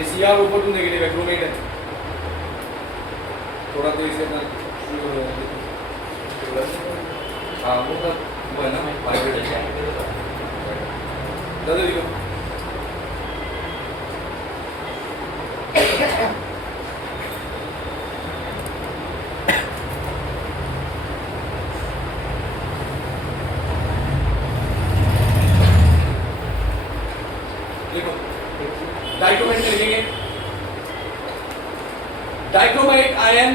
ये Cr ऊपर to negative है, क्रोमेट है। थोड़ा तो इसे अपना हाँ वो है ना पाइपेट है दादा देखो देखो डाइक्रोमेट में लिखेंगे dichromate ion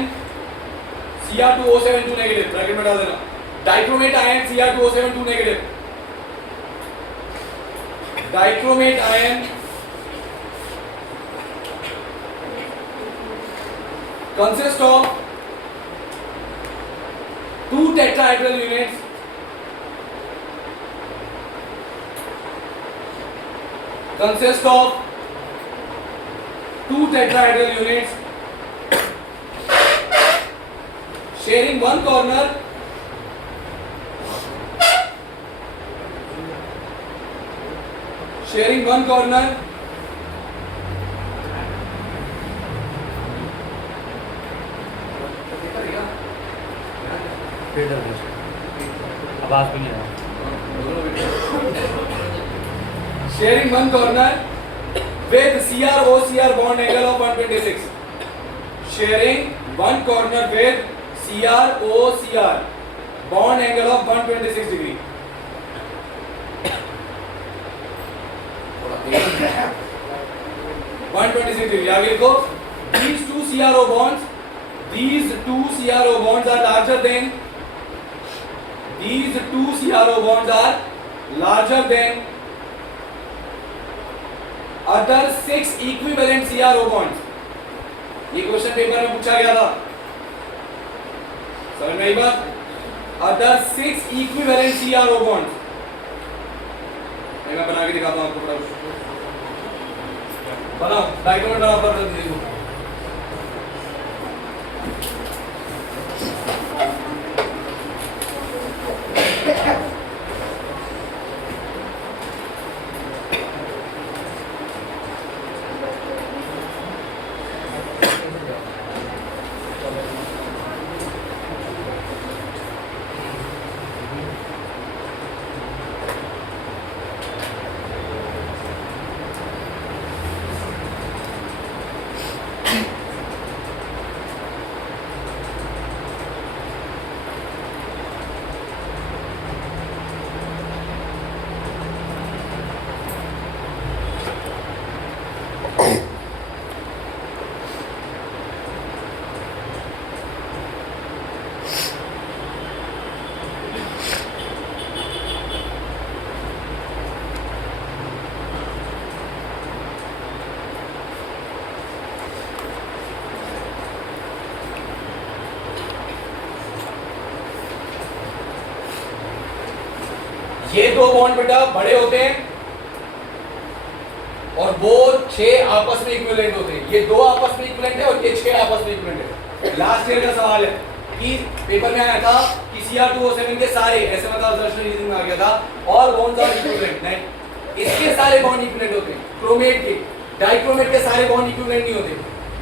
Cr2O72 negative, bracket में डाल देना। Dichromate ion Cr2O72 negative, dichromate ion consist of 2 tetrahedral units consist of 2 tetrahedral units sharing one corner आवाज भी नहीं आ रहा। sharing one corner with CR-OCr bond angle of 126. Sharing one corner with CR-OCr bond angle of 126 degree. 126 degree. आगे लिखो these two CRO bonds are larger than other 6 equivalent CRO bonds. ये question paper में पूछा गया था, समझ में आई बात? other 6 equivalent CRO bonds. मैं बना के दिखाता हूँ आपको, बनाओ डायग्राम बनाओ पर देखो। ये दो बॉन्ड बेटा बड़े होते हैं और वो 6 आपस में इक्विवेलेंट होते हैं। ये 2 आपस में इक्विवेलेंट है और ये 6 आपस में इक्विवेलेंट है। लास्ट ईयर का सवाल है कि पेपर में आया था कि Cr2O7 के सारे ऐसे मतलब दर्शन रीजन में आ गया था और बॉन्ड्स आर इक्विवेलेंट। नहीं, इसके सारे बॉन्ड इक्विवेलेंट होते हैं। क्रोमेट के, डाइक्रोमेट के सारे बॉन्ड इक्विवेलेंट नहीं होते।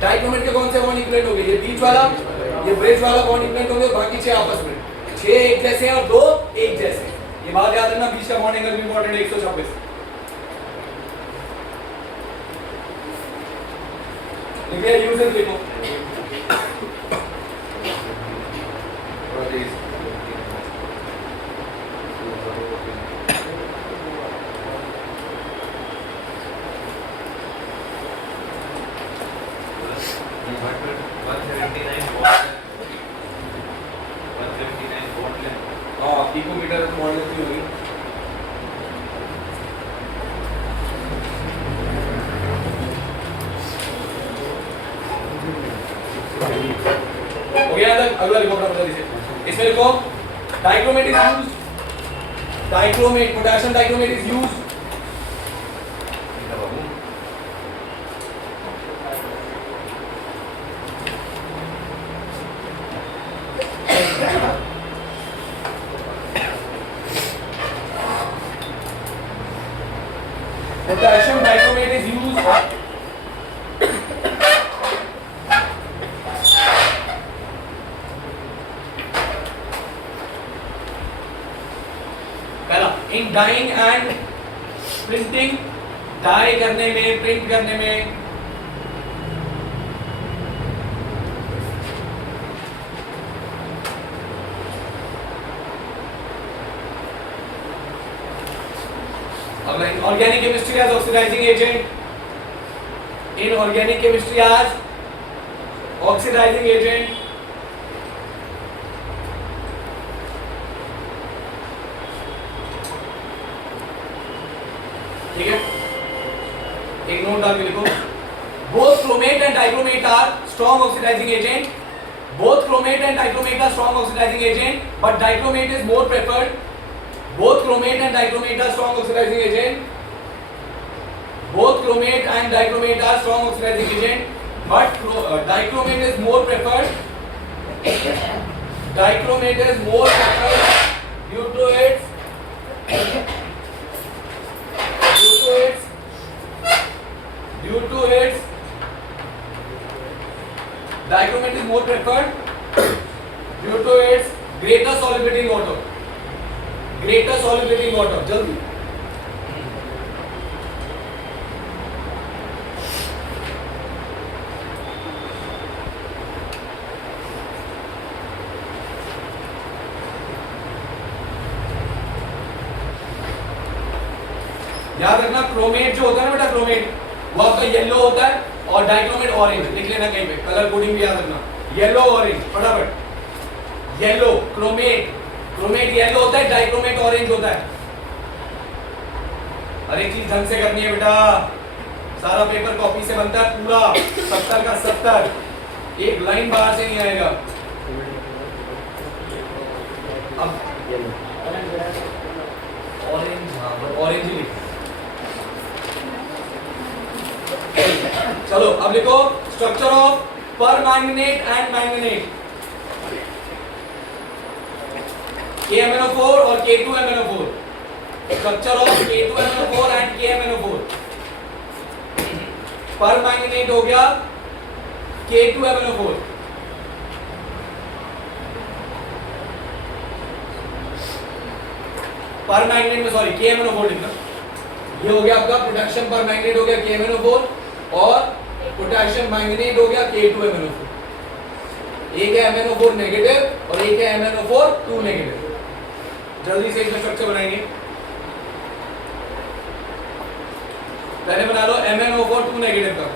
डाइक्रोमेट के कौन से बॉन्ड इक्विवेलेंट होंगे? ये बीच वाला, ये ब्रिज वाला बॉन्ड इक्विवेलेंट होंगे, बाकी 6 आपस में। 6 एक जैसे हैं और 2 एक जैसे हैं। ये बात याद रखना, बीच का बॉन्ड एंगल भी इंपॉर्टेंट है। 126 लिखिए, यूजेस देखो पिकोमीटर है तो मॉडल कितनी होगी? हो गया तक? अगला लिखो, बता दीजिए। इसमें लिखो dichromate is used, dichromate, potassium dichromate is used potassium dichromate is used dyeing and printing, dye करने में, प्रिंट करने में। Organic chemistry as oxidizing agent. In organic chemistry as oxidizing agent. ठीक है, एक नोट डाल के लिखो। Both chromate and dichromate are strong oxidizing agent. Both chromate and dichromate are strong oxidizing agent, but dichromate is more preferred. Both chromate and dichromate are strong oxidizing agent. Both chromate and dichromate are strong oxidizing agent, but dichromate is more preferred. Dichromate is more preferred due to its dichromate is more preferred due to its greater solubility in water. Greater solubility in water. जल्दी। याद रखना chromate जो होता है ना बेटा, chromate वो आपका येलो होता है और डाइक्रोमेट ऑरेंज। लिख लेना कहीं पे, कलर कोडिंग भी याद रखना, येलो ऑरेंज फटाफट। येलो क्रोमेट, क्रोमेट येलो होता है, डाइक्रोमेट ऑरेंज होता है। हर एक चीज ढंग से करनी है बेटा, सारा पेपर कॉपी से बनता है पूरा 70 का 70, एक लाइन बाहर से नहीं आएगा। अब ऑरेंज, हाँ ऑरेंज ही लिखो। चलो अब लिखो structure of permanganate and manganate. KMnO4 और K2MnO4, structure of K2MnO4 and KMnO4। Permanganate हो गया K2MnO4, परमैंगनेट में सॉरी KMnO4 लिखना। ये हो गया आपका पोटेशियम परमैंगनेट हो गया KMnO4 और पोटेशियम मैंगनेट हो गया K2MnO4। एक है MnO4 नेगेटिव और एक है MnO4 2 नेगेटिव। जल्दी से इसका स्ट्रक्चर बनाएंगे। पहले बना लो MnO4 2 नेगेटिव का,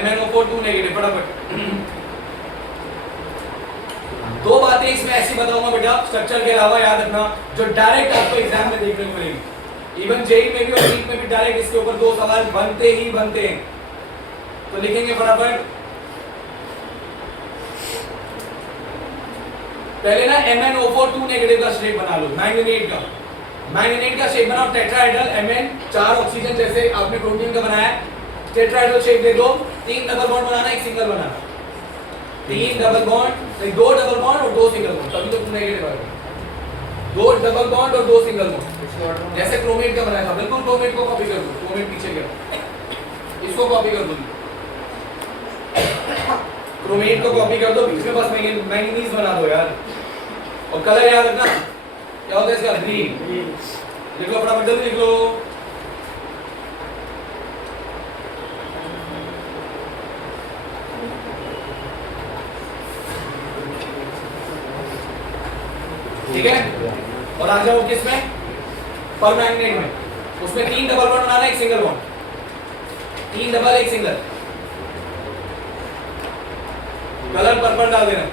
MnO4 2 नेगेटिव फटाफट। दो बातें इसमें ऐसी बताऊंगा बेटा स्ट्रक्चर के अलावा, याद रखना, जो डायरेक्ट आपको एग्जाम में देखने को मिलेगी। इवन जेई में भी और नीट में भी डायरेक्ट इसके ऊपर दो सवाल बनते ही बनते हैं। तो लिखेंगे फटाफट। पहले ना MnO4 2 नेगेटिव का शेप बना लो, मैंगनीज का। मैंगनीज का शेप बनाओ टेट्राहेड्रल, Mn 4 ऑक्सीजन जैसे आपने प्रोटीन का बनाया, टेट्राहेड्रल शेप दे दो। 3 डबल बॉन्ड बनाना, 1 सिंगल बनाना। 3 डबल बॉन्ड, 2 डबल बॉन्ड और 2 सिंगल बॉन्ड, तभी तो नेगेटिव आएगा। 2 डबल बॉन्ड और 2 सिंगल बॉन्ड, जैसे क्रोमेट का बनाया था। बिल्कुल क्रोमेट को कॉपी कर दो, क्रोमेट पीछे कर, इसको कॉपी कर दो, क्रोमेट को कॉपी कर दो, बीच में बस मैंगनीज बना दो यार। और कलर याद रखना क्या होता है इसका, ग्रीन। लिख लो फटाफट, जल्दी लिख लो। ठीक है, और आ जाओ किसमें, परमैंगनेट में। उसमें 3 डबल बॉन्ड बनाना, 1 single bond. 3 double 1 single. Colour purple डाल देना।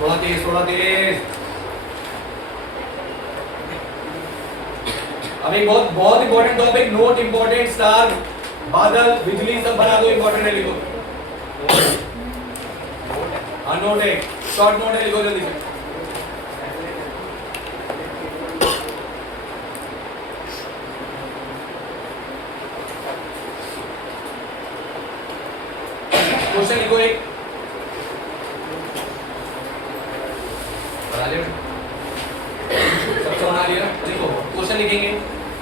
थोड़ा तेज, थोड़ा तेज। अब एक बहुत important topic, note important, star, बादल, बिजली सब बना दो, इंपॉर्टेंट है, लिखो। हाँ नोट है, शॉर्ट नोट है, लिखो जल्दी से। क्वेश्चन लिखो एक, बना ले। बना लिया देखो क्वेश्चन लिखेंगे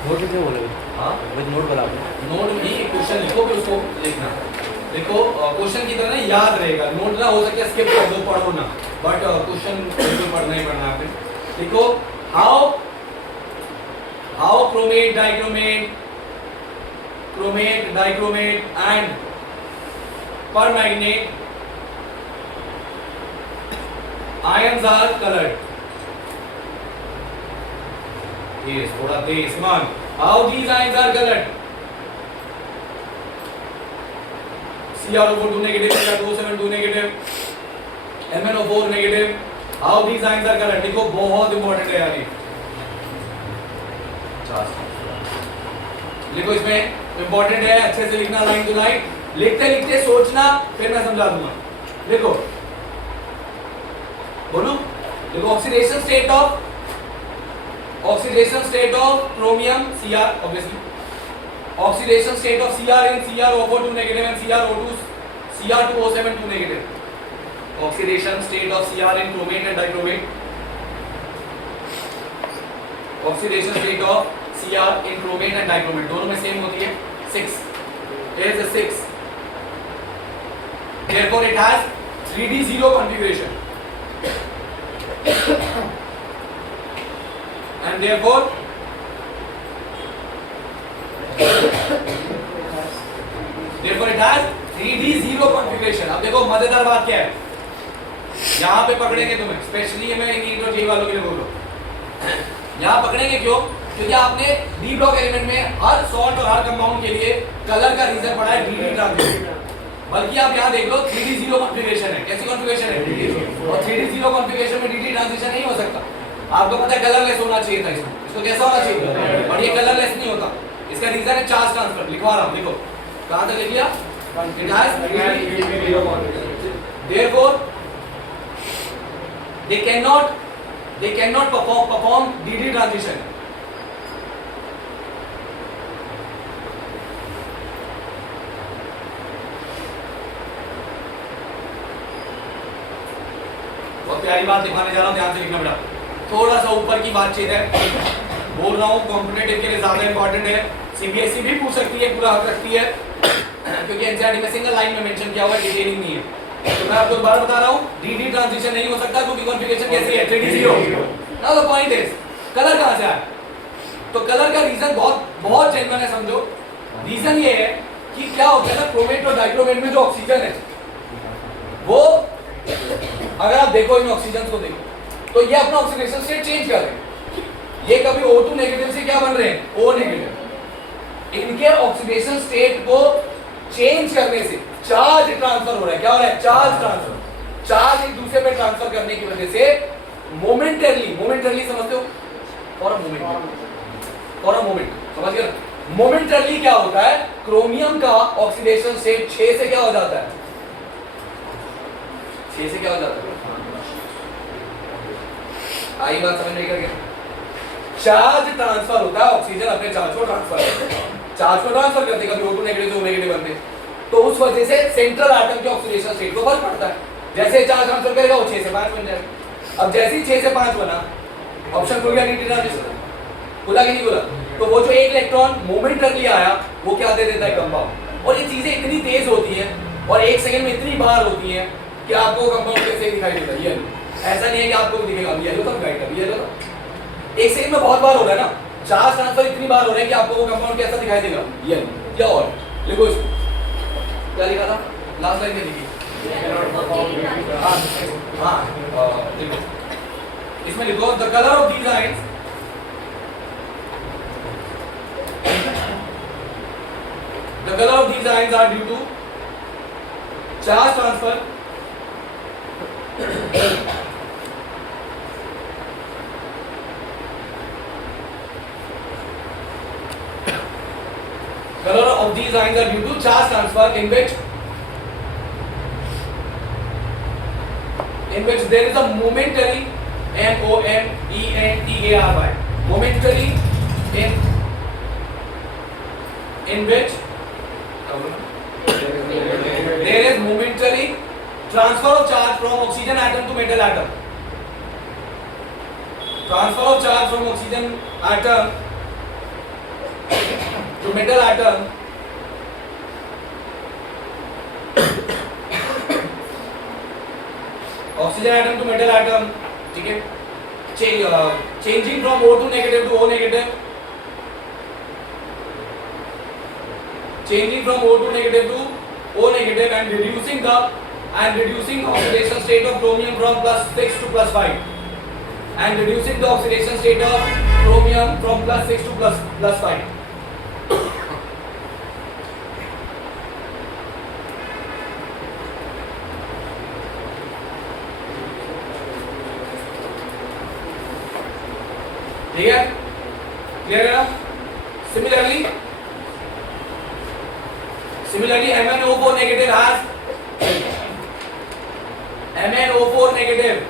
नोट लिखे बोले हाँ विद नोट बोला आपने नोट में क्वेश्चन लिखो फिर उसको लिखना देखो क्वेश्चन की तरह ना याद रहेगा नोट ना हो सके स्किप कर दो पढ़ो ना बट क्वेश्चन बिल्कुल पढ़ना ही पढ़ना है आपने देखो how chromate dichromate and permanganate ions are colored. Yes, थोड़ा तेज मान. How these ions are colored? CrO4 2 negative, Cr2O7 2 negative, MnO4 negative. How these ions are colored? देखो बहुत important है यार ये. लिखो इसमें important है अच्छे से लिखना line to line. लिखते लिखते सोचना फिर मैं समझा दूंगा. लिखो बोलो देखो oxidation state of chromium Cr obviously oxidation state of Cr in CrO4 2 negative and Cr2O7 2 negative oxidation state of Cr in chromate and dichromate oxidation state of Cr in chromate and dichromate दोनों में same होती है 6 there is a 6 therefore it has 3d0 configuration and therefore it has 3d0 configuration. अब देखो मजेदार बात क्या है यहाँ पे पकड़ेंगे तुम्हें स्पेशली मैं नीट और जे वालों के लिए बोल रहा हूँ यहाँ पकड़ेंगे क्यों क्योंकि आपने डी ब्लॉक एलिमेंट में हर सॉल्ट और हर कंपाउंड के लिए कलर का रीजन पढ़ा है डी ट्रांजिशन बल्कि आप यहाँ देख लो 3d0 कॉन्फ़िगरेशन है कैसी कॉन्फ़िगरेशन है और 3d0 कॉन्फ़िगरेशन में dd ट्रांजिशन नहीं हो सकता आपको पता है कलरलेस होना चाहिए था इसको कैसा होना चाहिए और ये कलरलेस नहीं होता इसका रीजन है चार्ज ट्रांसफर लिखवा रहा हूँ देखो कहाँ तक लिख लिया it has 3d0 configuration therefore they cannot perform dd transition प्यारी बात दिखाने जा रहा हूँ ध्यान से लिखना बेटा थोड़ा सा ऊपर की बातचीत है बोल रहा हूँ कॉम्पिटिटिव के लिए ज्यादा इंपॉर्टेंट है सीबीएसई भी पूछ सकती है पूरा हक रखती है क्योंकि एनसीईआरटी में सिंगल लाइन में मेंशन किया हुआ है डिटेलिंग नहीं है तो मैं आपको दोबारा बता रहा हूँ डीडी ट्रांजिशन नहीं हो सकता क्योंकि कॉन्फ़िगरेशन कैसी है 3d0 now the point is colour कहां से आया तो कलर का रीजन बहुत जेन्युइन है समझो रीजन ये है कि क्या होता है ना क्रोमेट और डाइक्रोमेट में जो ऑक्सीजन है वो अगर आप देखो इन ऑक्सीजन को देखो तो ये अपना ऑक्सीडेशन स्टेट चेंज कर रहे हैं ये कभी O2 नेगेटिव से क्या बन रहे हैं O नेगेटिव इनके ऑक्सीडेशन स्टेट को चेंज करने से चार्ज ट्रांसफर हो रहा है क्या हो रहा है चार्ज एक दूसरे पे ट्रांसफर करने की वजह से मोमेंटरली समझते हो फॉर अ मोमेंट समझ गए मोमेंटरली क्या होता है क्रोमियम का ऑक्सीडेशन स्टेट 6 से क्या हो जाता है 6 से क्या हो जाता है आई बात समझ में क्या चार्ज ट्रांसफर होता है ऑक्सीजन अपने चार्ज को ट्रांसफर करते कभी O2 नेगेटिव से O नेगेटिव बनते तो उस वजह से सेंट्रल एटम के ऑक्सीडेशन स्टेट को फर्क पड़ता है जैसे चार्ज ट्रांसफर करेगा वो 6 से 5 बन जाएगा अब जैसे ही 6 से 5 बना ऑप्शन खुल गया डी ट्रांजिशन खुला कि नहीं खुला तो वो जो एक इलेक्ट्रॉन मोमेंटरली आया वो क्या दे देता है कंपाउंड और ये चीजें इतनी तेज होती हैं और 1 सेकंड में इतनी बार होती हैं कि आपको कंपाउंड कैसे दिखाई देता है येलो ऐसा नहीं है कि आपको दिखेगा येलो तब गाइड कर येलो तो 1 सेकंड में बहुत बार हो रहा है ना चार्ज ट्रांसफर इतनी बार हो रहा है कि आपको वो कंपाउंड कैसा दिखाई देगा येलो क्या और लिखो इसको क्या लिखा था लास्ट लाइन में लिखी हां देखो इसमें लिखो the colour of these ions the color of these ions are due to charge transfer color of these ions are due to charge transfer in which there is a momentary momentarily momentary in which there is momentary transfer of charge from oxygen atom to metal atom transfer of charge from oxygen atom to metal atom oxygen atom to metal atom, ठीक है, changing from O2 negative to O negative, changing from O2 negative to O negative and reducing the oxidation state of chromium from +6 to +5 and reducing the oxidation state of chromium from +6 to +5. ठीक है, clear है ना? Similarly MnO4 negative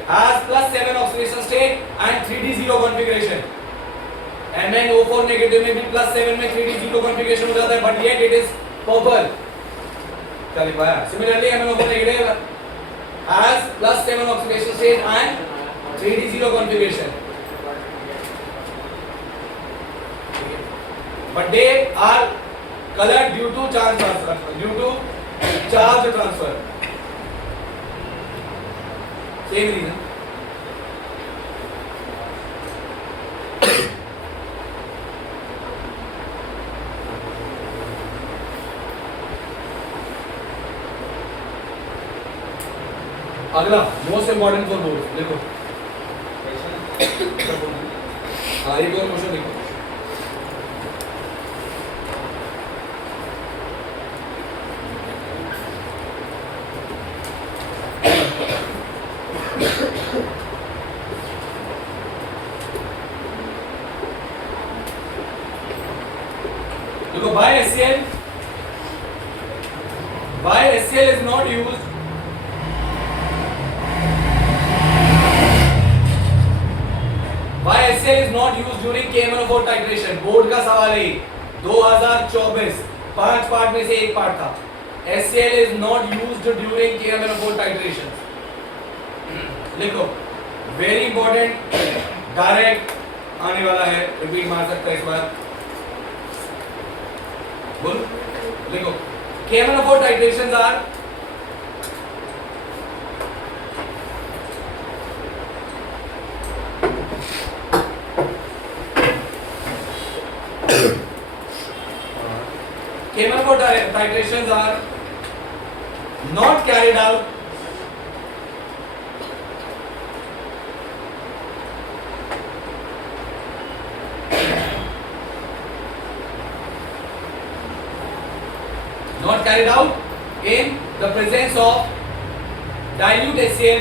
has +7 oxidation state and 3d0 configuration. MnO4 negative में भी +7 में 3d0 configuration हो जाता है, but yet it is purple. क्या लिख पाया? Similarly MnO4 negative has +7 oxidation state and 3d0 configuration. But they are colored due to charge transfer. Same reason. अगला मोस्ट इंपॉर्टेंट फॉर बोर्ड देखो, हाँ एक और क्वेश्चन देखो, why HCl is not used during KMnO4 titration. Board का सवाल है 2024 5 part में से एक पार्ट था. HCl is not used during KMnO4 titration. लिखो, वेरी इंपॉर्टेंट, डायरेक्ट आने वाला है, रिपीट मार सकता है इस बार. बोल, लिखो, KMnO4 titrations are not carried out in the presence of dilute HCl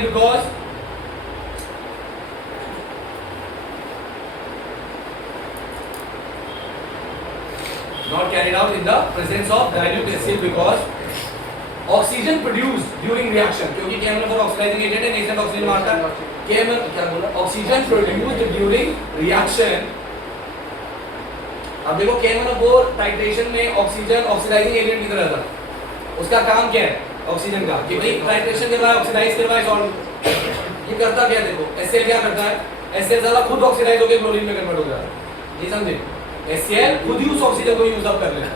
because oxygen produced during reaction, क्योंकि KMnO4 ऑक्सीडाइजिंग एजेंट है, नेसेंट ऑक्सीजन मारता है. Oxygen produced during reaction. अब देखो KMnO4 टाइट्रेशन में ऑक्सीजन ऑक्सीडाइजिंग एजेंट की तरह था. उसका काम क्या है ऑक्सीजन का, कि भाई टाइट्रेशन के बाद ऑक्सीडाइज करवाए सॉल्ट. ये करता क्या, देखो HCl क्या करता है, HCl साला खुद ऑक्सीडाइज होकर क्लोरीन में कन्वर्ट हो जाता है. ये समझे, HCl खुद ही उस ऑक्सीजन को यूज अप कर लेता है.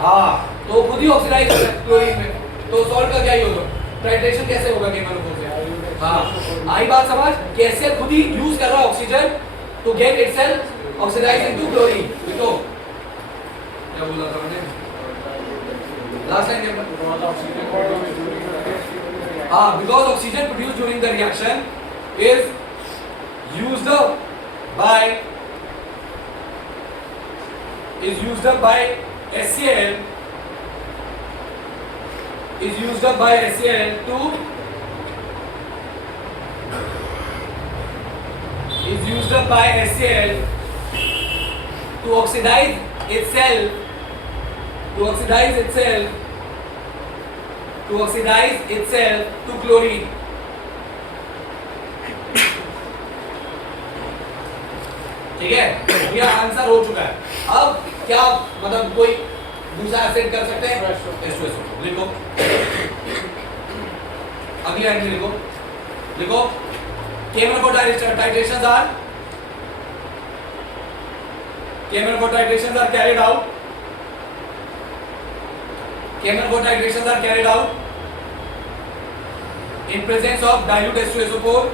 हाँ, तो खुद ही ऑक्सीडाइज होता है क्लोरीन में, तो सॉल्ट का क्या ही होगा, टाइट्रेशन कैसे होगा KMnO4 से. हाँ, आई बात समझ कि HCl खुद ही यूज कर रहा है oxygen to get itself oxidize into chlorine. तो क्या बोला था मैंने लास्ट टाइम, हाँ, because oxygen produced during the reaction is used up by HCl to oxidize itself to chlorine. ठीक है, ये आंसर हो चुका है. अब क्या मतलब कोई दूसरा एसिड कर सकते हैं, H2SO लिखो. अगली लाइन लिखो KMnO4 titrations are KMnO4 titrations are carried out. KMnO4 titrations are carried out in presence of dilute H2SO4.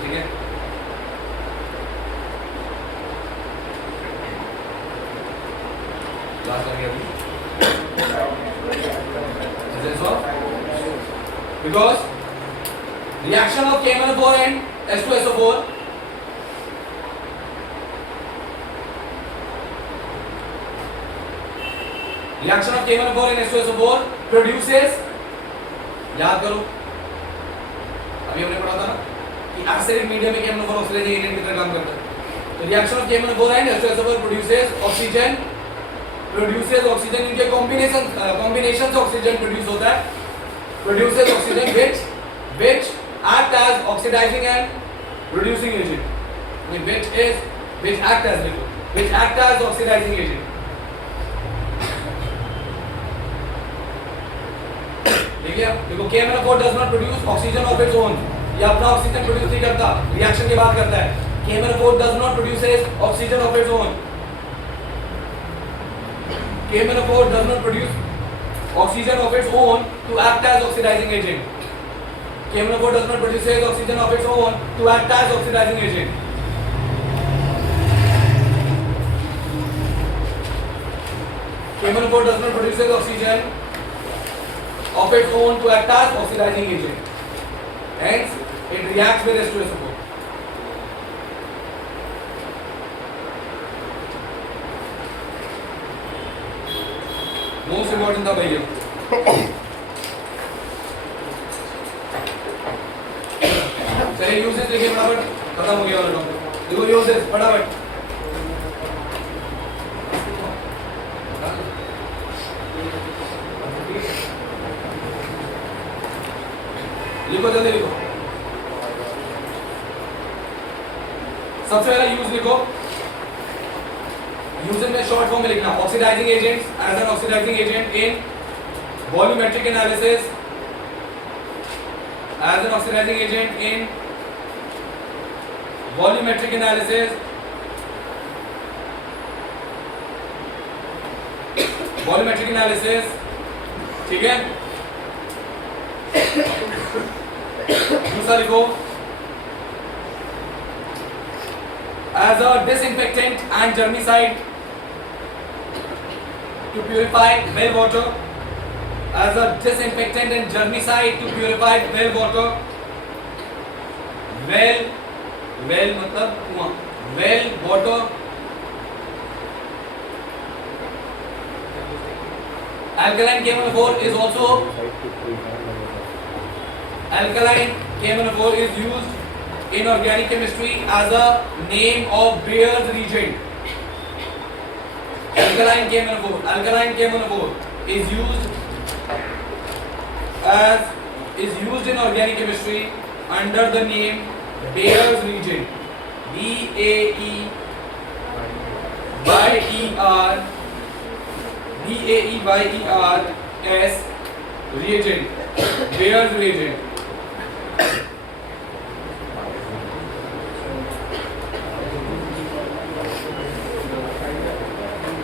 ठीक है, बात करेंगे अभी because reaction of KMnO4 and H2SO4 reaction of KMnO4 and H2SO4 produces, याद करो अभी हमने पढ़ा था ना कि एसिडिक मीडियम में KMnO4 ऑक्सीडाइजिंग एजेंट की तरह काम करता है. तो reaction of KMnO4 and H2SO4 produces oxygen इनके combinations ऑक्सीजन प्रोड्यूस होता है, produces oxygen which act as oxidizing and reducing agent, which act as oxidizing agent. देखिए देखो KMnO4 does not produce oxygen of its own, ये अपना oxygen produce नहीं करता, reaction के बाद करता है. KMnO4 does not produces oxygen of its own. KMnO4 does not produce oxygen of its own to act as oxidizing agent. KMnO4 does not produce oxygen of its own to act as oxidizing agent. KMnO4 does not produce oxygen of its own to act as oxidizing agent. Hence, it reacts with H2SO4. Most important था भाई ये. चलिए uses देखिए फटाफट, खत्म हो गया वाला टॉपिक. देखो यूजेस फटाफट. लिखो जल्दी लिखो. सबसे पहला यूज लिखो. यूजेस में शॉर्ट फॉर्म में लिखना. Oxidizing agents as an oxidizing agent in volumetric analysis, as an oxidizing agent in volumetric analysis, ठीक है. दूसरा लिखो as a disinfectant and germicide to purify well water, as a disinfectant and germicide to purify well water. Well मतलब कुआं. Well water. Alkaline KMnO4 is also used in organic chemistry as a name of Bayer's reagent. Alkaline KMnO4 is used in organic chemistry under the name Bayer's reagent. BAEYERS reagent. Bayer's reagent.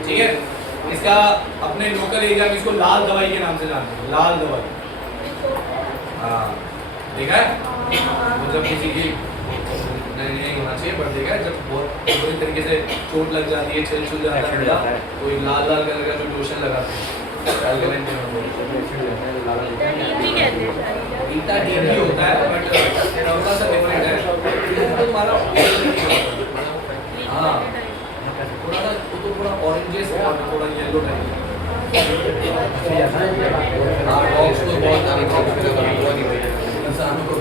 ठीक है. इसका अपने local area में इसको लाल दवाई के नाम से जानते हैं. लाल दवाई. हाँ देखा है. मतलब किसी की नहीं होना चाहिए, बट देखा है जब बहुत बुरी तरीके से चोट लग जाती है, छिल जाता है, तो ये लाल कलर का जो लोशन लगाते हैं अल्कलाइन इतना डीपली होता है, बट थोड़ा सा डिफरेंट है. तो हमारा हाँ थोड़ा सा तो थोड़ा ऑरेंजेस और थोड़ा येलो टाइप. हाँ बॉक्स तो बहुत इंसानों को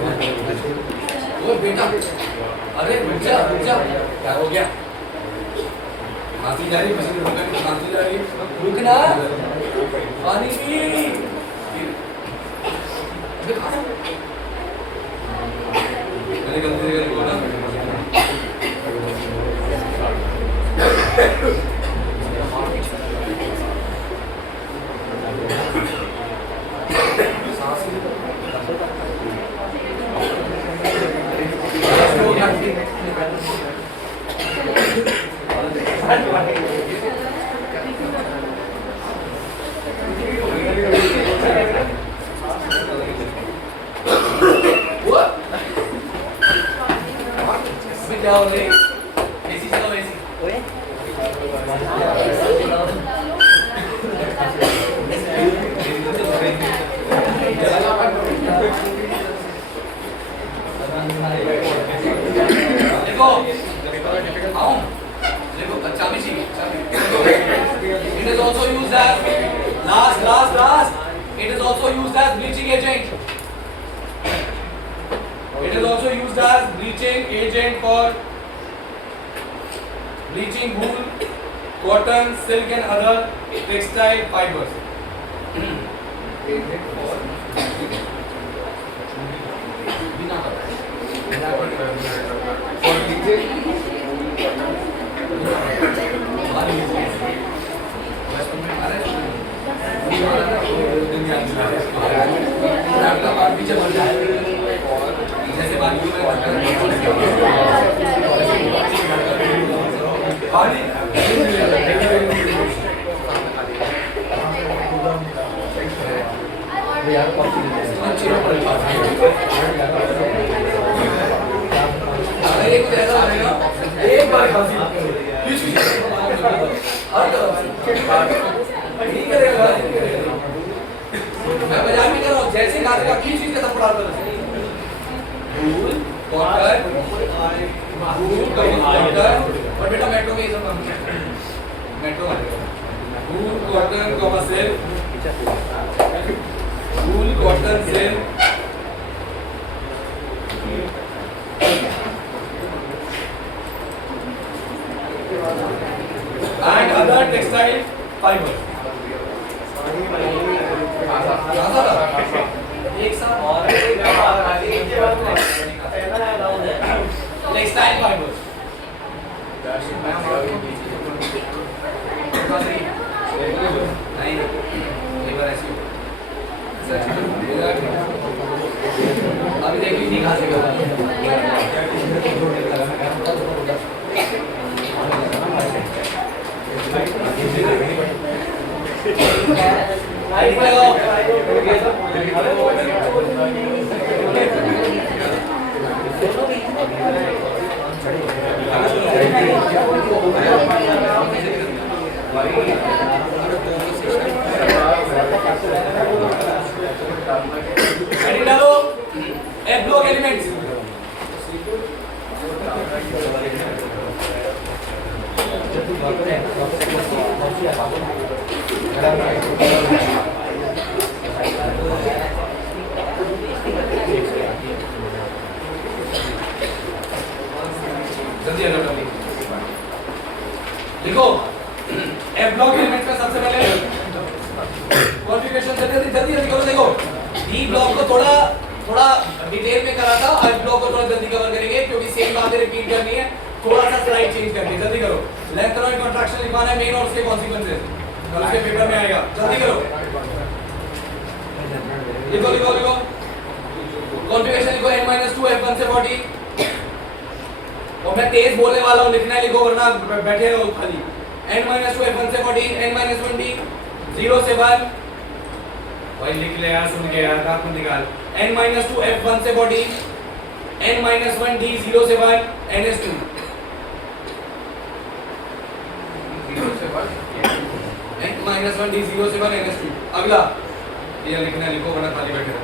वो बेटा. अरे रुक जा क्या हो गया. खांसी जा रही है, खांसी जा रही है. रुकना पानी पी. मैंने गलती से बोला. क्या हो रही एसी चलो एसी देखो आओ देखो अच्छा भी चाहिए it is also used as last it is also used as bleaching agent. It is also used as bleaching agent for bleaching wool, cotton, silk and other textile fibers. जैसे बाकी एक बार मैं मजाक नहीं कर रहा हूँ जैसे नाचेगा किस चीज का थप्पड़ आता है और बेटा मेट्रो में ये सब metro wool cotton comma silk wool cotton silk and other textile fibers. एक साथ और textile fibers. नहीं एक बार ऐसे अभी देखिए नहीं कहाँ से कर block elements. जल्दी देखो एफ ब्लॉक एलिमेंट का सबसे पहले कॉन्फ़िगरेशन जल्दी करो देखो डी ब्लॉक को थोड़ा डिटेल में करा था एफ ब्लॉक को थोड़ा जल्दी कवर करेंगे क्योंकि सेम बातें रिपीट करनी है थोड़ा सा स्लाइड चेंज करके जल्दी करो लेंथनॉइड कॉन्ट्रैक्शन लिखवाना है मेन और उसके कॉन्सिक्वेंसेस कल उसके पेपर में आएगा जल्दी करो लिखो कॉन्फ़िगरेशन लिखो n-2 f1 से 40 और मैं तेज बोलने वाला हूं लिखना है लिखो वरना बैठे रहो खाली n-2 f1 से 40 n-1d 0 से 1 भाई लिख ले यार सुन के यार आप निकाल n-2 f1 से 40 n-1d 0 से 1 ns2 n-1d 0 से 1 ns2 अगला ये लिखना है लिखो वरना खाली बैठे रहो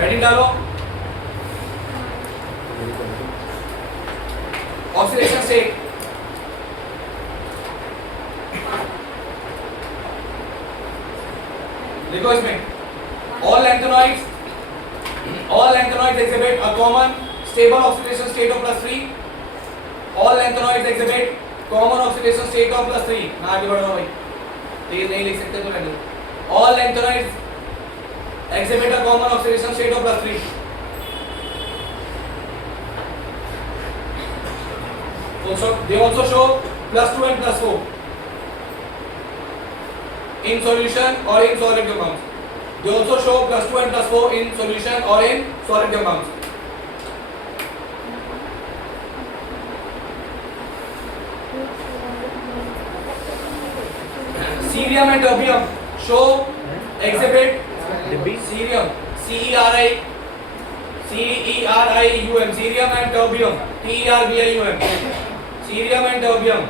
हेडिंग डालो ऑक्सीडेशन स्टेट लिखो इसमें all lanthanoids exhibit a common stable oxidation state of +3 all lanthanoids exhibit common oxidation state of +3 ना आगे बढ़ रहा भाई तेज नहीं लिख सकते तो रहने all lanthanoids exhibit a common oxidation state of +3. Also, they also show +2 and +4 in solution or in solid compounds. They also show +2 and +4 in solution or in solid compounds. Cerium and terbium show exhibit cerium, CERIUM, cerium and terbium, TERBIUM, cerium and terbium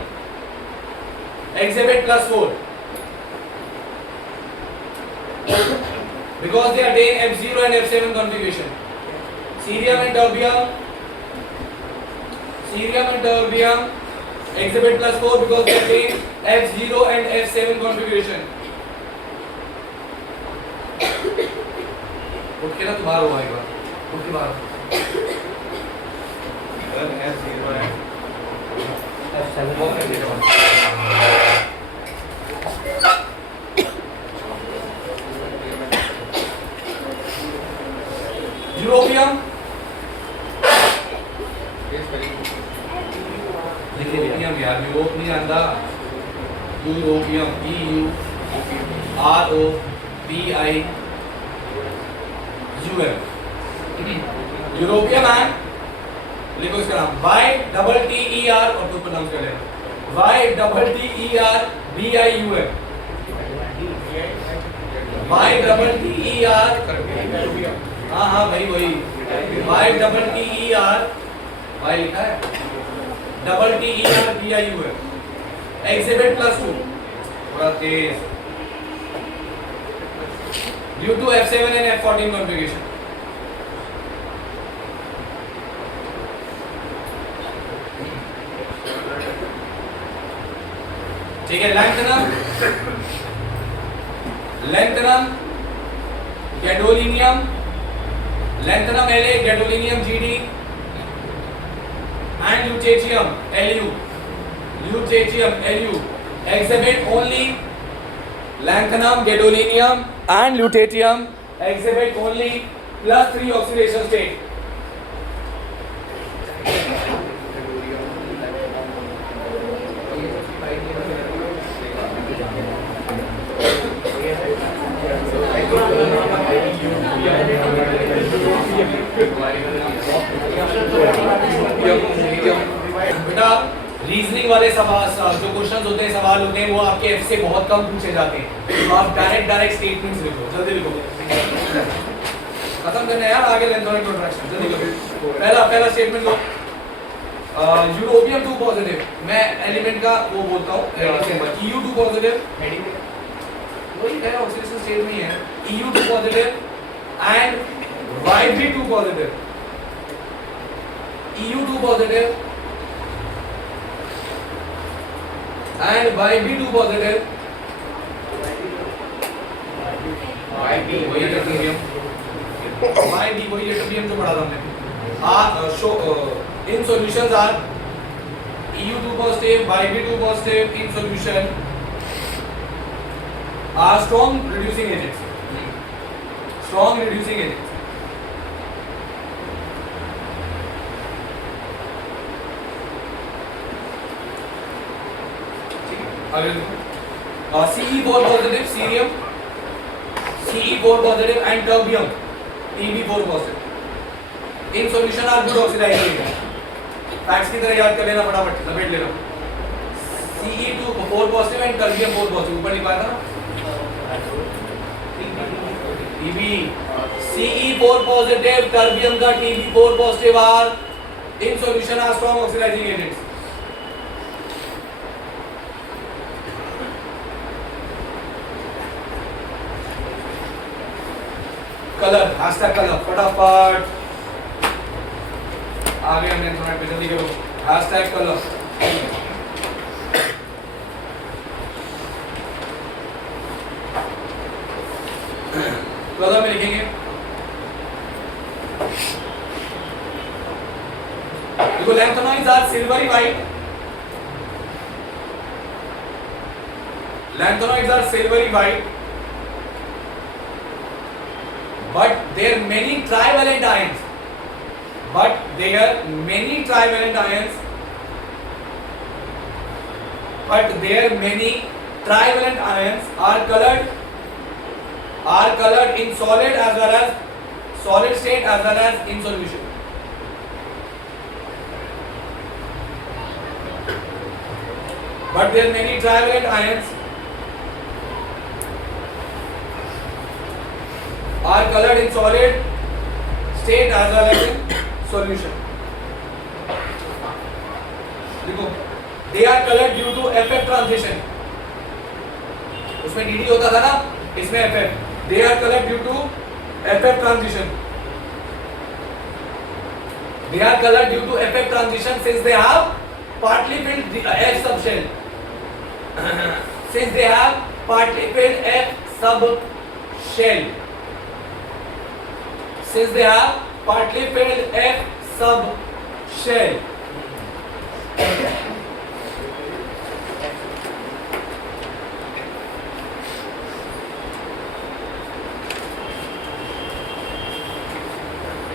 exhibit +4 because they attain F0 and F7 configuration. Cerium and terbium exhibit +4 because they attain F0 and F7 configuration. उठ के ना तो बाहर हुआ एक बार, उठ के बाहर। F0 है F7 वो कर देगा। यूरोपियम यूरोपियम यार यूरोप नहीं आंदा यूरोपियम EUROPIUM यूरोपियम एंड लिखो इसका नाम YTTER और तो प्रोनाउंस कर लेना YTTERBIUM YTTER हाँ वही YTTER Y लिखा है TTERBIUM exhibit +2 थोड़ा तेज due to F7 and F14 configuration. ठीक है lanthanum gadolinium lanthanum La gadolinium GD and lutetium Lu exhibit only lanthanum gadolinium and lutetium exhibit only +3 oxidation state. बेटा reasoning वाले सवाल जो क्वेश्चंस होते हैं सवाल होते हैं वो आपके एफ से बहुत कम पूछे जाते हैं तो आप डायरेक्ट स्टेटमेंट्स लिखो जल्दी लिखो खत्म करना है यार आगे लेंथ और इंट्रोडक्शन जल्दी लिखो पहला स्टेटमेंट लो यूरोपियम 2 पॉजिटिव मैं एलिमेंट का वो बोलता हूं EU2 पॉजिटिव वही है ऑक्सीडेशन स्टेट में ही है EU2 positive and YB2 positive EU2 positive and YB2 positive YB वही एटोमियम YB वही एटोमियम जो पढ़ा था हमने in solutions are EU2 positive YB2 positive in solution are strong reducing agents CE4 positive cerium CE4 positive and terbium TB4 positive in solution are good oxidizing agents facts की तरह याद कर लेना फटाफट लपेट लेना CE4 positive and terbium 4 positive ऊपर लिखा था TB CE4 positive terbium का TB4 positive are in solution are strong oxidizing agents colour hashtag colour फटाफट आगे हमने थोड़ा जल्दी करो हैशटैग कलर कलर में लिखेंगे देखो lanthanoids are silvery white but there are many trivalent ions. But there are many trivalent ions. But there are many trivalent ions are colored in solid as well as solid state as well as in solution. But there are many trivalent ions are colored in solid state as well as in solution. देखो, they are colored due to FF transition. उसमें DD होता था ना, इसमें FF. They are colored due to FF transition. They are colored due to FF transition since they have partly filled F subshell. Since they have partly filled F subshell. Since they have partly filled F subshell.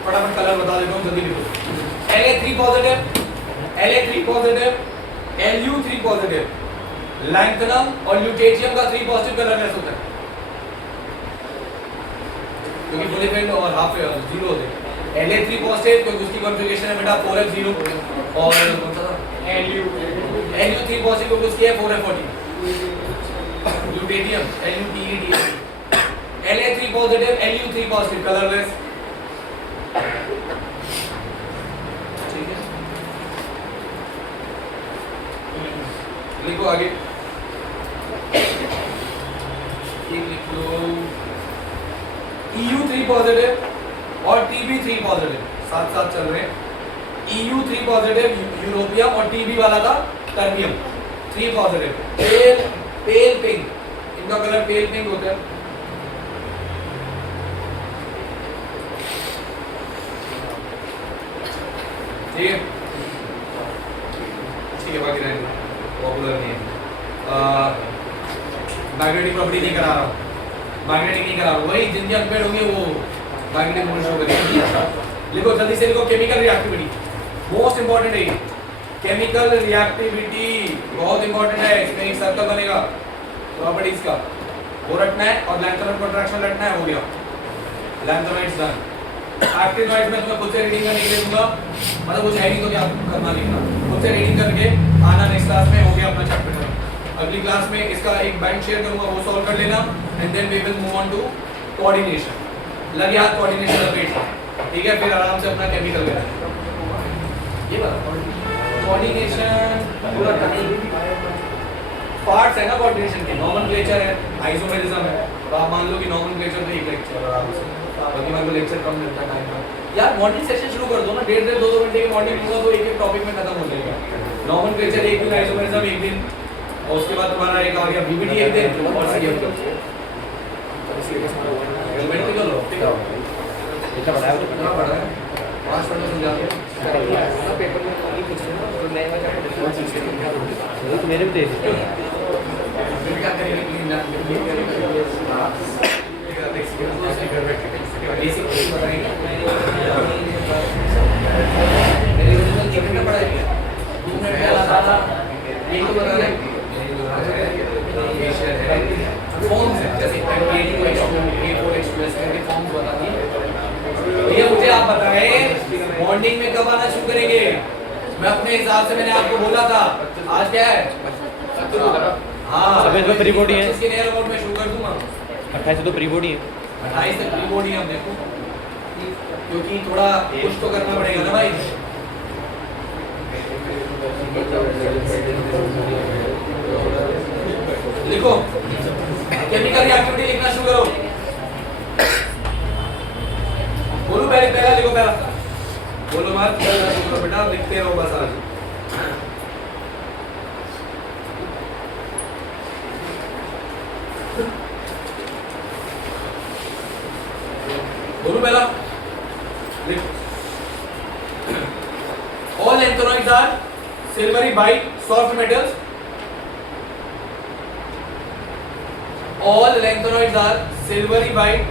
फटाफट colour बता देता हूँ, जल्दी लिखो. La3 positive, La3 positive, Lu3 positive. Lanthanum और lutetium का 3 positive colourless होता है, क्योंकि फुल इवेंट और हाफ जीरो होते हैं. La3 पॉजिटिव क्योंकि उसकी कॉन्फ़िगरेशन है बेटा 4f0 और कौन सा था Lu3 पॉजिटिव क्योंकि उसकी है 4f40. Lutetium LuTED. La3 positive, Lu3 positive colourless. ठीक है, लिखो आगे. लिख लो EU3 पॉजिटिव और TB3 पॉजिटिव साथ साथ चल रहे हैं. EU3 पॉजिटिव यूरोपियम और TB वाला था टर्बियम. 3 पॉजिटिव पेल पिंक, इनका कलर पेल पिंक होता है. ठीक है, ठीक है, बाकी रहेंगे पॉपुलर नहीं है. मैग्नेटिक प्रॉपर्टी नहीं करा रहा हूँ, मैग्नेटिक नहीं करा रहा हूँ. वही जिनके अनपेड होंगे वो मैग्नेटिक मोड शो करेंगे. लिखो जल्दी से, लिखो केमिकल रिएक्टिविटी. मोस्ट इंपॉर्टेंट है केमिकल रिएक्टिविटी, बहुत इंपॉर्टेंट है. इसमें एक सर्कल बनेगा प्रॉपर्टीज का, वो रटना है और लैंथनॉइड कॉन्ट्रैक्शन रटना है. हो गया, लैंथनॉइड्स डन. एक्टिनॉइड्स में तुम्हें खुद से रीडिंग करने के लिए दूंगा, मतलब कुछ है नहीं तो क्या करना, लिखना खुद से रीडिंग करके आना नेक्स्ट क्लास में. हो गया अपना चैप्टर. अगली क्लास में इसका एक बैंक शेयर करूंगा, वो सॉल्व कर लेना and then we will move on to coordination. लगे हाथ कोऑर्डिनेशन रिपीट. ठीक है, फिर आराम से अपना केमिकल करें. ये बात कोऑर्डिनेशन पूरा पार्ट्स है ना कोऑर्डिनेशन के. नॉमेनक्लेचर है, आइसोमेरिज्म है. तो आप मान लो कि नॉमेनक्लेचर तो एक लेक्चर आराम से, बाकी मान लो लेक्चर कम मिलता है टाइम का. यार मॉर्निंग सेशन शुरू कर दो ना, 1.5 2 घंटे की मॉर्निंग होगा तो एक एक टॉपिक में खत्म हो जाएगा. नॉमेनक्लेचर एक दिन, आइसोमेरिज्म एक दिन, और उसके बाद तुम्हारा एक आ गया बीबीटी एक दिन और सीएम का. एलिमेंट्री का लो, ठीक है, इतना बताया तो कितना पढ़ा है 5 पढ़ना समझा के पेपर में नहीं पूछ रहे ना, तो नए वाला तो मेरे भी दे दीजिए. फिर क्या करेंगे, क्लीन ना बेसिक बताएंगे. मेरे ओरिजिनल कितना पढ़ा है 2 मिनट में आला था. ये तो बता रहे फॉर्म्स है, जैसे करके फॉर्म्स बता दिए. भैया मुझे आप बताएं मॉर्निंग में कब आना शुरू करेंगे? मैं अपने हिसाब से, मैंने आपको बोला था आज क्या है, हाँ इसमें प्री बॉडी है. इसके नियर अबाउट में शुरू कर दूंगा. 28 तो प्री बॉडी है, 28 तक प्री बॉडी. हम देखो क्योंकि थोड़ा कुछ तो करना पड़ेगा ना भाई. लिखो केमिकल रिएक्टिविटी लिखना शुरू करो. बोलो पहला लिखो, पहला बोलो मत, बोलो बेटा, लिखते रहो बस. आज बोलो पहला लिख. All lanthanoids are silvery white soft metals. All lanthanoids are silvery white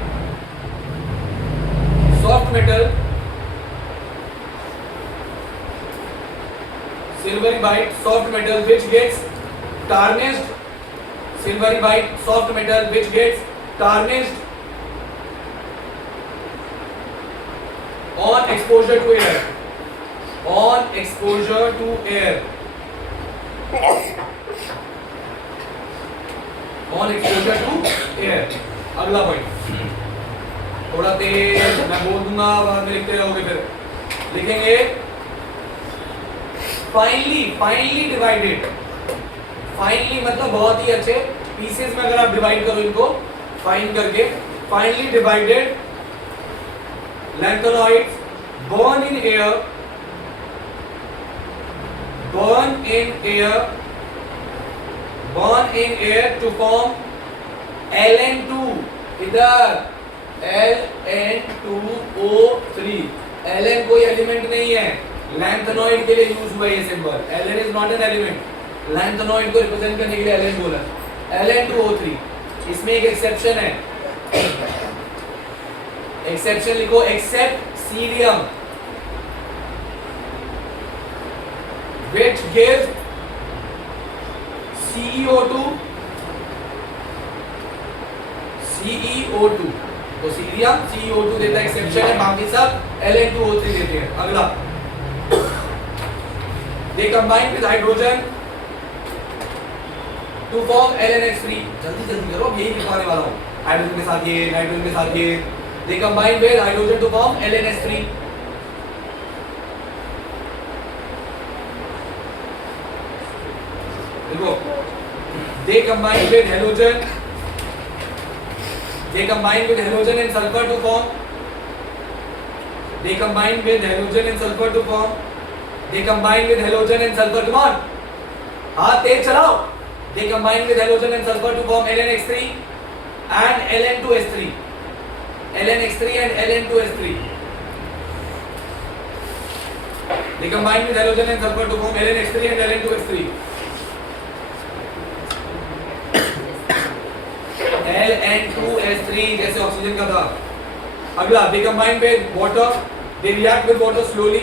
soft metal, silvery white soft metal which gets tarnished, silvery white soft metal which gets tarnished on exposure to air, on exposure to air, on exposure to air. अगला point थोड़ा तेज मैं बोल दूंगा, बाद में लिखते रहोगे, फिर लिखेंगे फाइनली डिवाइडेड। फाइनली मतलब बहुत ही अच्छे पीसेस में अगर आप डिवाइड करो इनको फाइन करके, finally divided lanthanoids burn in air, burn in air, burn in air to form Ln2, इधर Ln2O3। Ln कोई एलिमेंट नहीं है, लैंथेनॉइड के लिए यूज हुआ ये symbol. Ln is not an element, lanthanoid को रिप्रेजेंट करने के लिए Ln बोला। Ln2O3, इसमें एक एक्सेप्शन है, एक्सेप्शन लिखो, accept cerium which gives CEO2, तो सीरियम CEO2 देता है, एक्सेप्शन है, बाकी सब Ln2O3 देते हैं। अगला, they combine with hydrogen to form LNH3। जल्दी जल्दी करो, यही लिखवाने वाला हूँ। हाइड्रोजन के साथ ये, नाइट्रोजन के साथ ये, they combine with hydrogen to form LNH3। देखो, they combine with halogen, they combine with halogen and sulfur to form, they combine with halogen and sulfur to form, they combine with halogen and sulfur, come on, हाथ तेज चलाओ, they combine with halogen and sulfur to form LNH3 and Ln2S3, LNH3 and Ln2S3, they combine with halogen and sulfur to form LNH3 and Ln2S3, Ln2S3 जैसे oxygen का था। अगला, they combine with water, they react with water slowly,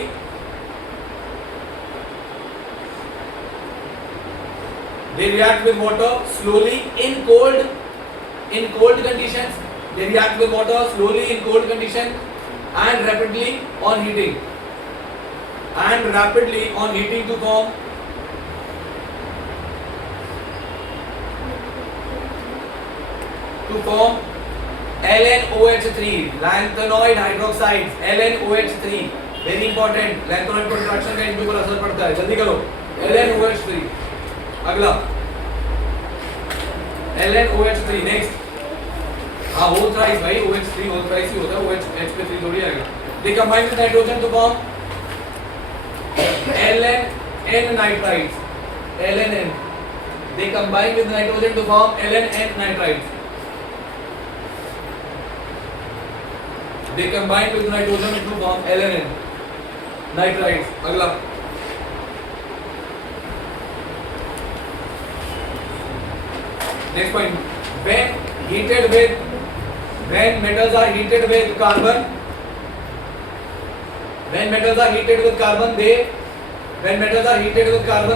they react with water slowly in cold conditions, they react with water slowly in cold condition and rapidly on heating to form LNOH3, lanthanoid hydroxides, LNOH3 very important, lanthanoid को interaction का इनके ऊपर असर पड़ता है, जल्दी करो, LNOH3। अगला, LNOH3 नेक्स्ट, हाँ होल थ्राइस भाई, OH3 होल थ्राइस ही होता है, OH पे 3 थोड़ी आएगा। They combine with nitrogen to form LNN nitrides, LNN, they combine with nitrogen to form LNN nitrides, they combine with nitrogen to form LNN nitrides। अगला, next point, when metals are heated with carbon, when metals are heated with carbon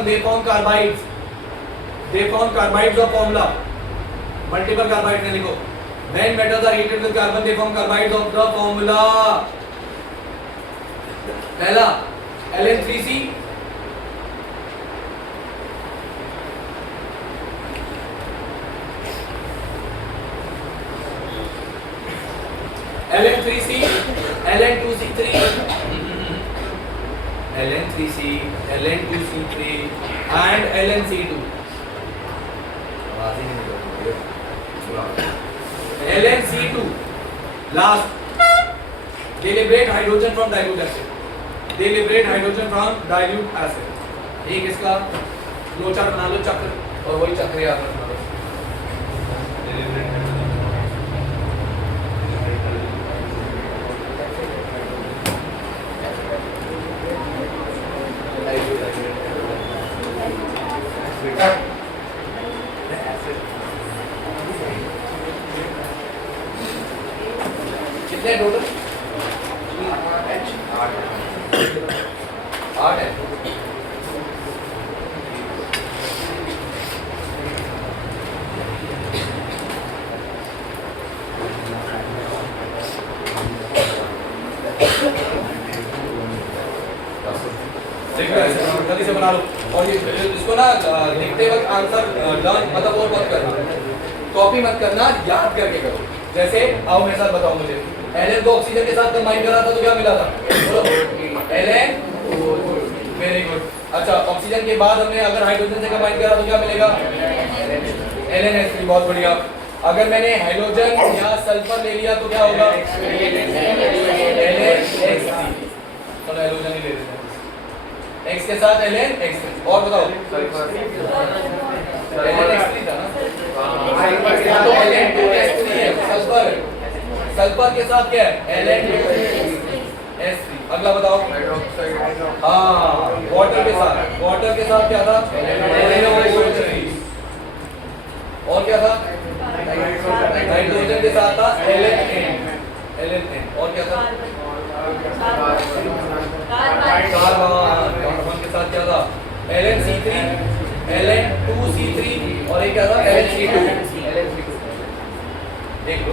they form carbides, of formula, multiple carbides ने लिखो, when metals are heated with carbon they form carbides of the formula। पहला Ln3C, Ln3C, Ln2C3, Ln3C, Ln2C3 and LnC2। LnC2 last, they liberate hydrogen from dilute acid, एक इसका flow chart बना लो, चक्र, और वही चक्र याद रखना बस। कितने टोटल? 8 है। जल्दी से बना लो। और ये इसको ना लिखते वक्त आंसर लर्न मतलब वो मत करना, कॉपी मत करना, याद करके करो। जैसे आओ मेरे साथ बताओ मुझे, एलएन को ऑक्सीजन के साथ कंबाइन करा था तो क्या मिला था? बोलो एलएन, वेरी गुड। अच्छा ऑक्सीजन के बाद हमने अगर हाइड्रोजन से कंबाइन करा तो क्या मिलेगा? एलएनएस3, बहुत बढ़िया। अगर मैंने हाइड्रोजन या सल्फर ले लिया तो क्या होगा? एलएनएक्स3। चलो हाइड्रोजन ही ले लेते हैं, X के साथ LNX3। और बताओ LNX3 था ना? LN2S3 है, सल्फर। सल्फर के साथ क्या है? LN2S3। अगला बताओ। हाँ वाटर के साथ, वाटर के साथ क्या था? LNO3। और क्या था? नाइट्रोजन के साथ था LNN। और क्या था? कार्बन के साथ क्या था? LnC3, Ln2C3 और ये क्या था? LnC2। देख लो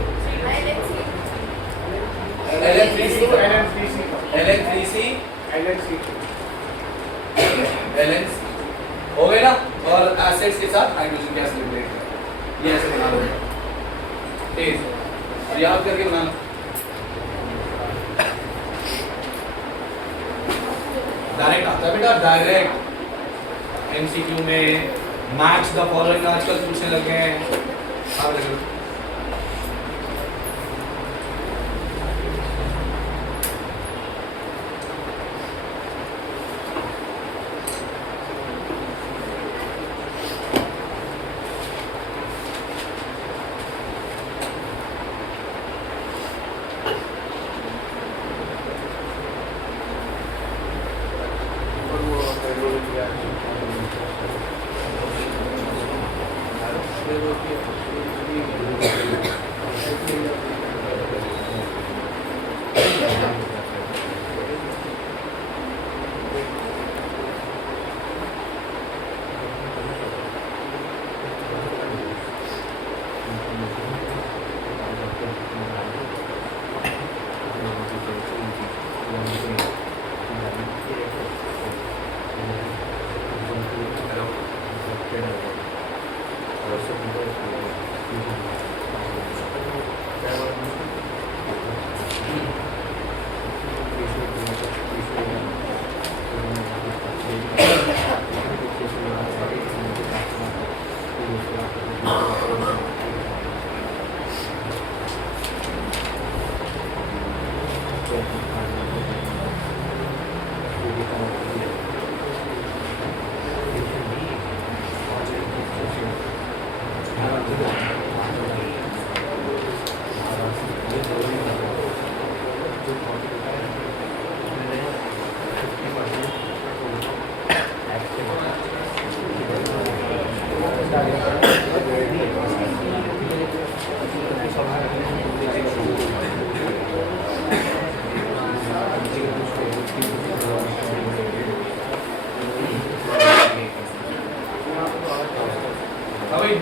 Ln3C, LnC हो गए ना। और एसिड्स के साथ हाइड्रोजन गैस लिबरेट, ये ऐसे बना लो तेज, याद करके बनाना। डायरेक्ट आता है बेटा, डायरेक्ट एमसीक्यू में मैच द फॉलोइंग आजकल पूछने लगे हैं। आप देखो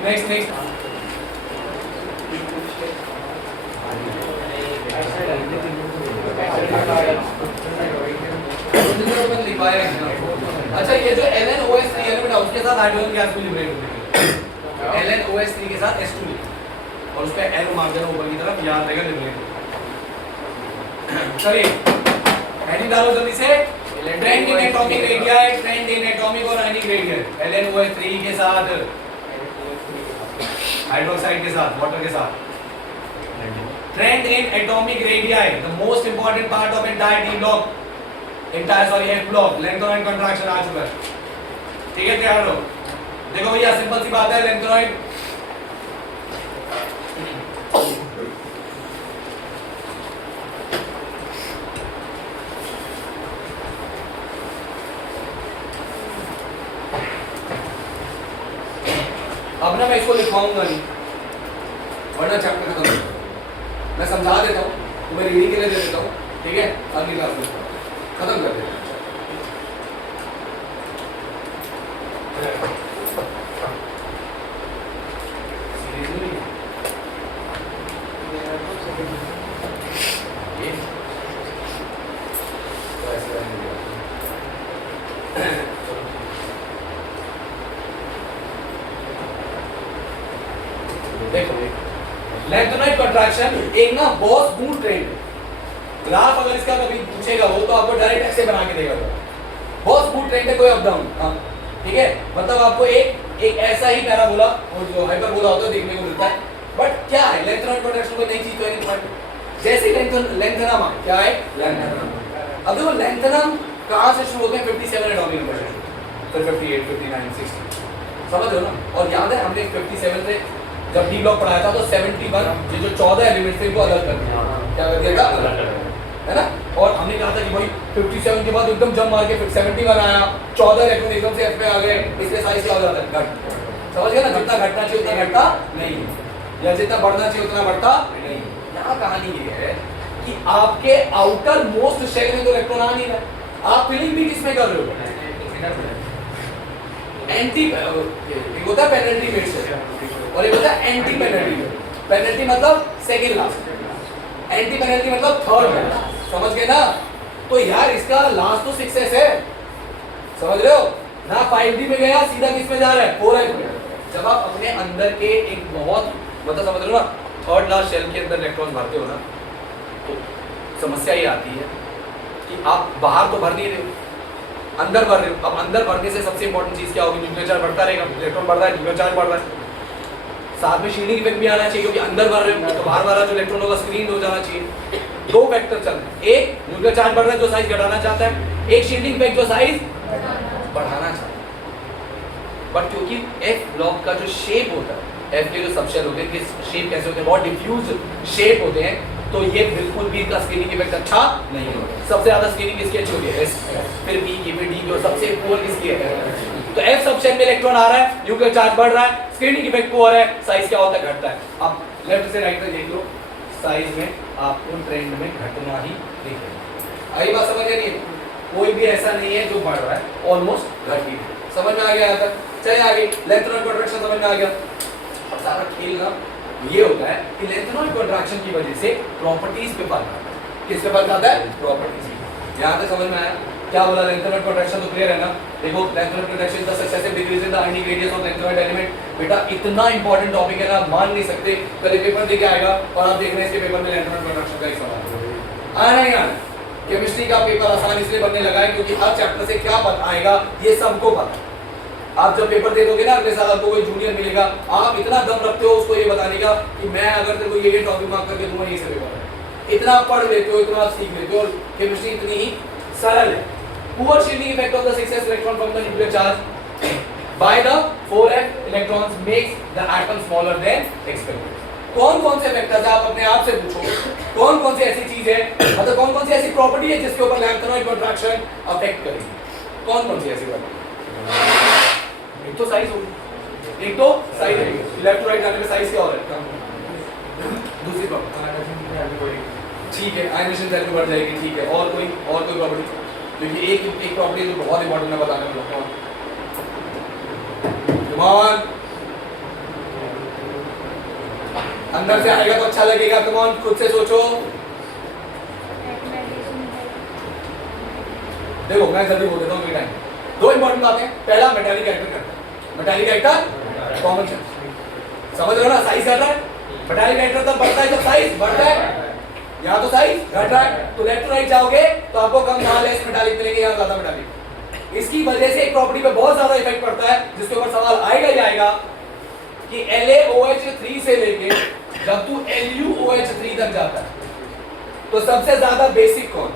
नेक्स्ट अच्छा ये जो LnOH3 है बेटा उसके साथ हाइड्रोजन गैस को लिबरेट होती है। LnOH3 के साथ H2 और उस पे एरो मार देना ऊपर की तरफ, याद रहेगा लिबरेट। चलिए हेडिंग डालो जल्दी से। Trend in atomic radius, trend in atomic और आयनिक रेडियस। LnOH3 के साथ हाइड्रोक्साइड के साथ, वाटर के साथ। Trend in atomic radius, the most important part of entire d block, f block, lanthanoid contraction आ चुका है। ठीक है, तैयार हो? देखो भैया सिंपल सी बात है, लेंथोइड अब ना मैं इसको लिखवाऊंगा नहीं, वरना चैप्टर खत्म। मैं समझा देता हूँ, तुम्हें रीडिंग के लिए दे देता हूँ, ठीक है? अगली क्लास में खत्म कर देते हैं। सीरीज में नहीं है। ये तो ऐसे रहने दिया। देखो लेंथेनॉइड कंट्रैक्शन एक ना बहुत स्मूथ ट्रेंड है। ग्राफ अगर इसका कभी पूछेगा वो तो आपको डायरेक्ट ऐसे बना के देगा वो। बहुत स्मूथ ट्रेंड है, कोई अप डाउन। हाँ ठीक है, मतलब आपको एक ऐसा ही पैराबोला और जो हाइपरबोला होता है देखने को मिलता है। बट क्या है लेंथेनॉइड कंट्रैक्शन कोई नई चीज तो नहीं पॉइंट। जैसे लेंथेनम क्या है लेंथेनम। अब देखो लेंथेनम कहाँ से शुरू होते हैं 57 एटॉमिक नंबर से, फिर 58 59 60 समझ रहे हो ना। और याद है हमने 57 से जब डी ब्लॉक पढ़ाया था तो 71 ये जो 14 एलिमेंट्स थे इनको अलग कर दिया। क्या कर दिया अलग है ना। और हमने कहा था कि भाई 57 के बाद एकदम जंप मार के 71 आया, 14 इलेक्ट्रॉन एकदम से एफ पे आ गए, इसलिए साइज क्या हो जाता है घट। समझ गए ना, जितना घटना चाहिए उतना घटता नहीं या जितना बढ़ना चाहिए उतना बढ़ता नहीं। यहाँ कहानी ये है कि आपके आउटर मोस्ट शेल में तो इलेक्ट्रॉन आ नहीं रहा, आप फिलिंग भी किसमें कर रहे हो एंटी एक होता है पेनल्टी मेड से और एक होता है एंटी पेनल्टी। पेनल्टी मतलब सेकंड लास्ट, एंटी पेनल्टी मतलब थर्ड लास्ट। समझ गए ना। तो यार इसका लास्ट तो 6s है, समझ रहे हो ना। 5D में गया सीधा किस में जा रहा है 4s में। जब आप अपने अंदर के एक बहुत मतलब समझ रहे हो ना थर्ड लास्ट शेल के अंदर इलेक्ट्रॉन भरते हो ना तो समस्या ये आती है कि आप बाहर तो भर नहीं रहे हो, अंदर भर रहे हो। अब अंदर भरने से सबसे इंपॉर्टेंट चीज क्या होगी, न्यूक्लियर चार्ज बढ़ता रहेगा, इलेक्ट्रॉन बढ़ रहा है, न्यूक्लियर चार्ज बढ़ रहा है। साथ में शील्डिंग इफेक्ट भी आना चाहिए क्योंकि अंदर भर रहे हो तो बाहर वाला जो इलेक्ट्रॉन होगा स्क्रीन हो जाना चाहिए। दो फैक्टर चल रहे हैं, एक न्यूक्लियर चार्ज बढ़ रहा है जो साइज घटाना चाहता है, एक शील्डिंग इफेक्ट जो साइज बढ़ाना चाहता है। बट क्योंकि एफ ब्लॉक का जो शेप होता है, एफ के जो सबशेल होते हैं किस शेप कैसे होते हैं, बहुत डिफ्यूज शेप होते हैं, तो ये बिल्कुल भी इसका स्क्रीनिंग इफेक्ट अच्छा नहीं होता। सबसे ज्यादा स्क्रीनिंग किसकी अच्छी होती है एस, फिर बी की, फिर डी की और सबसे पुअर किसकी है। तो एफ सबशेल में इलेक्ट्रॉन आ रहा है, न्यूक्लियर चार्ज बढ़ रहा है, स्क्रीनिंग इफेक्ट पुअर है, साइज क्या होता है घटता है। अब लेफ्ट से राइट में देख लो, साइज में आपको ट्रेंड में घटना ही दिखेगा। आई बात समझ आ रही है। कोई भी ऐसा नहीं है जो बढ़ रहा है, ऑलमोस्ट घट ही है। समझ में आ गया यहाँ तक। चलिए आगे लेंथेनॉइड कंट्रैक्शन समझ में आ गया। अब सारा खेल ना ये होता है कि लेंथेनॉइड कंट्रैक्शन की वजह से प्रॉपर्टीज पे फर्क आता है। किस पे फर्क आता है प्रॉपर्टीज। यहाँ तक समझ में आया क्या बोला। लेंथेनॉइड कंट्रैक्शन तो क्लियर है ना। देखो lanthanoid contraction the successive decrease in the ionic radius of lanthanoid element. बेटा इतना इंपॉर्टेंट टॉपिक है ना, मान नहीं सकते। कल पेपर देके आएगा और आप देख रहे हैं इसके पेपर में लेंथेनॉइड कंट्रैक्शन का एक सवाल आ रहा है। यार केमिस्ट्री का पेपर आसान इसलिए बनने लगा है क्योंकि हर चैप्टर से क्या पता आएगा ये सबको पता है। आप जब पेपर दे दोगे ना अगले साल आपको कोई जूनियर मिलेगा, आप इतना दम रखते हो उसको ये बताने का कि मैं अगर तेरे को ये टॉपिक मार्क करके दूंगा ये से पेपर, इतना पढ़ लेते हो, इतना सीख लेते हो। और केमिस्ट्री इतनी ही सरल है। Poor shielding effect of the 6s electron from the nuclear charge by the 4f electrons makes the atom smaller than expected. कौन कौन से फैक्टर्स है आप अपने आप से पूछो, कौन कौन सी ऐसी चीज है, मतलब कौन कौन सी ऐसी प्रॉपर्टी है जिसके ऊपर लेंथेनॉइड कंट्रैक्शन अफेक्ट करेगी। कौन कौन सी ऐसी प्रॉपर्टी। एक तो साइज होगी, एक तो साइज है, लेफ्ट टू राइट जाने में साइज क्या हो रहा है। दूसरी प्रॉपर्टी ठीक है आयनेशन वैल्यू बढ़ जाएगी। ठीक है और कोई प्रॉपर्टी, क्योंकि एक प्रॉपर्टी जो बहुत इंपॉर्टेंट है बताने में लगता है। अंदर से आएगा तो अच्छा लगेगा। कम ऑन खुद से सोचो। देखो मैं जल्दी बोल देता हूँ। दो इंपॉर्टेंट बातें। पहला मेटालिक कैरेक्टर करता है, मेटालिक कैरेक्टर कॉमन सेंस। समझ रहे हो ना, साइज घट रहा है। मेटालिक कैरेक्टर तब बढ़ता है जब साइज बढ़ता है। यहाँ तो साइज घट रहा है तो लेफ्ट टू राइट जाओगे तो आपको कम यहाँ लेस मेटालिक मिलेंगे, यहाँ ज्यादा मेटालिक। इसकी वजह से एक प्रॉपर्टी पे बहुत ज्यादा इफेक्ट पड़ता है जिसके ऊपर सवाल आएगा ही आएगा कि LaOH3 से लेके जब तू LuOH3 तक जाता है तो सबसे ज्यादा बेसिक कौन।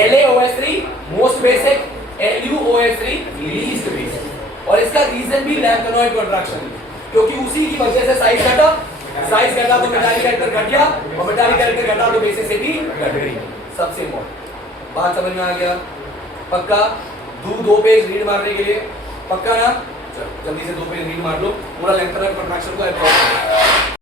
LaOH3 most basic, LuOH3 least basic. और इसका रीजन भी लेंथेनॉइड कंट्रैक्शन है क्योंकि उसी की वजह से साइज घटा तो मेटालिक कैरेक्टर घट गया और मेटालिक कैरेक्टर घटा तो बेसिस से भी घट गई। सबसे इम्पोर्टेंट बात समझ में आ गया। पक्का 2 पेज रीड मारने के लिए पक्का ना। जल्दी से 2 पेज रीड मार लो, पूरा लेंथेनॉइड कंट्रैक्शन को